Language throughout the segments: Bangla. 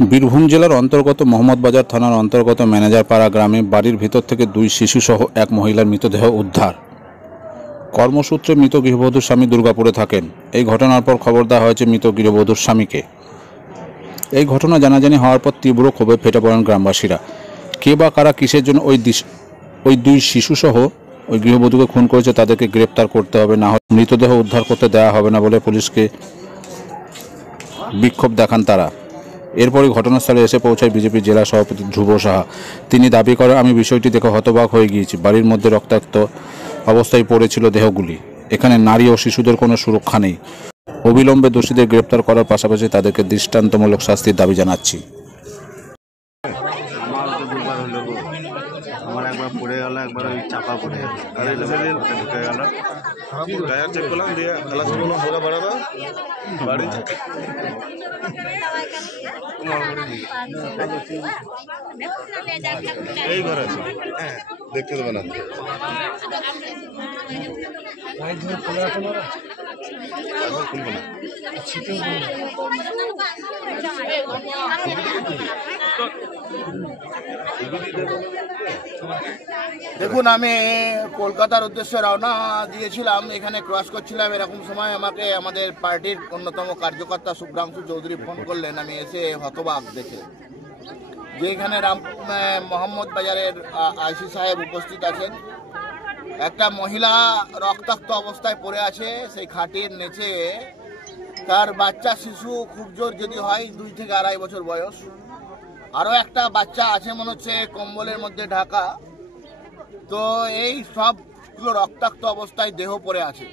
বীরভূম জেলার অন্তর্গত মোহাম্মদবাজার থানার অন্তর্গত ম্যানেজারপাড়া গ্রামে বাড়ির ভিতর থেকে 2 শিশুসহ এক মহিলার মৃতদেহ উদ্ধার। কর্মসূত্রে মৃত গৃহবধূর স্বামী দুর্গাপুরে থাকেন। এই ঘটনার পর খবর দেওয়া হয়েছে মৃত গৃহবধূর স্বামীকে। এই ঘটনা জানাজানি হওয়ার পর তীব্র ক্ষোভে ফেটে পড়েন গ্রামবাসীরা। কে বা কারা কিসের জন্য ওই 2 শিশুসহ ওই গৃহবধূকে খুন করেছে তাদেরকে গ্রেপ্তার করতে হবে, না হলে মৃতদেহ উদ্ধার করতে দেওয়া হবে না বলে পুলিশকে বিক্ষোভ দেখান তারা। এরপরই ঘটনাস্থলে এসে পৌঁছায় বিজেপি জেলা সভাপতি ধ্রুব সাহা। তিনি দাবি করেন, আমি বিষয়টি দেখে হতবাক হয়ে গিয়েছি। বাড়ির মধ্যে রক্তাক্ত অবস্থায় পড়েছিল দেহগুলি। এখানে নারী ও শিশুদের কোনো সুরক্ষা নেই। অবিলম্বে দোষীদের গ্রেপ্তার করার পাশাপাশি তাদেরকে দৃষ্টান্তমূলক শাস্তির দাবি জানাচ্ছি। আমার একবার পড়ে গেল, একবার ওই চাপা পড়ে গেল, ঢুকে গেল। টায়ার চেক করলাম, দিয়ে গ্লাসগুলো হালকা বাড়াবো বাড়ি এই ঘরে হ্যাঁ দেখতে দেবে না। খুলবে না। দেখুন, আমি কলকাতার উদ্দেশ্যে রওনা দিয়েছিলাম। এখানে ক্রস করছিলাম, এরকম সময় আমাকে আমাদের পার্টির অন্যতম কার্যকর্তা শুভ্রাংশু চৌধুরী ফোন করলেন। আমি এসে হতবাক দেখে যে এখানে মোহাম্মদবাজারের আইসি সাহেব উপস্থিত আছেন। একটা মহিলা রক্তাক্ত অবস্থায় পড়ে আছে সেই খাটের নিচে। তার বাচ্চা শিশু খুব জোর যদি হয় 2 থেকে 2.5 বছর বয়স। আরও একটা বাচ্চা আছে মনে হচ্ছে কম্বলের মধ্যে ঢাকা। তো এই সবগুলো রক্তাক্ত অবস্থায় দেহ পড়ে আছে।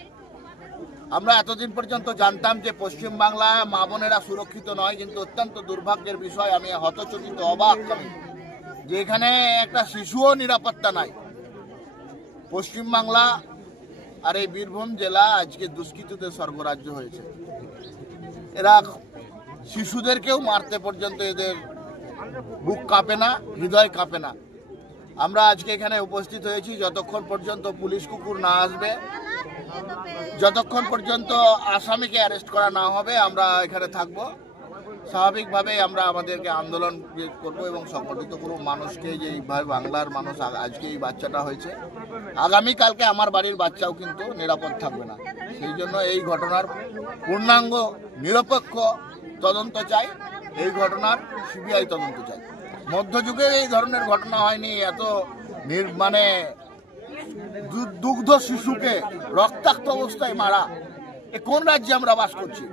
আমরা এতদিন পর্যন্ত জানতাম যে পশ্চিমবাংলায় মা বোনেরা সুরক্ষিত নয়, কিন্তু অত্যন্ত দুর্ভাগ্যের বিষয়, আমি হতচকিত অবাক যে এখানে একটা শিশুও নিরাপত্তা নাই। পশ্চিমবাংলা আর এই বীরভূম জেলা আজকে দুষ্কৃতীদের স্বর্গরাজ্য হয়েছে। এরা শিশুদেরকেও মারতে পর্যন্ত এদের বুক কাঁপে না, হৃদয় কাঁপে না। আমরা আজকে এখানে উপস্থিত হয়েছি যতক্ষণ পর্যন্ত পুলিশ কুকুর না আসবে, যতক্ষণ পর্যন্ত আসামিকে অ্যারেস্ট করা না হবে আমরা এখানে থাকবো। স্বাভাবিকভাবে আমরা আমাদেরকে আন্দোলন করবো এবং সংগঠিত করবো মানুষকে, যে এইভাবে বাংলার মানুষ আজকে এই বাচ্চাটা হয়েছে, আগামীকালকে আমার বাড়ির বাচ্চাও কিন্তু নিরাপদ থাকবে না। সেই জন্য এই ঘটনার পূর্ণাঙ্গ নিরপেক্ষ তদন্ত চাই, এই ঘটনার সিবিআই তদন্ত চাই। মধ্যযুগে এই ধরনের ঘটনা হয়নি। এত মানে দুগ্ধ শিশুকে রক্তাক্ত অবস্থায় মারা, এ কোন রাজ্যে আমরা বাস করছি?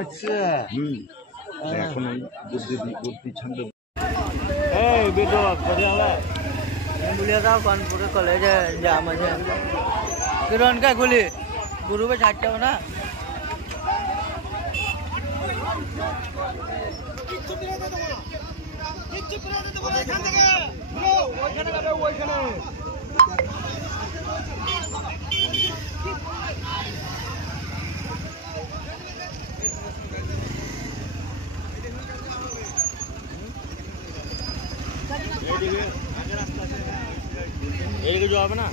আচ্ছা এখন বুদ্ধি ছন্দ कानपुर कॉलेज है जाम है फिर उनका खुली गुरु पे छाटते हो ना এইদিকে জবাব না।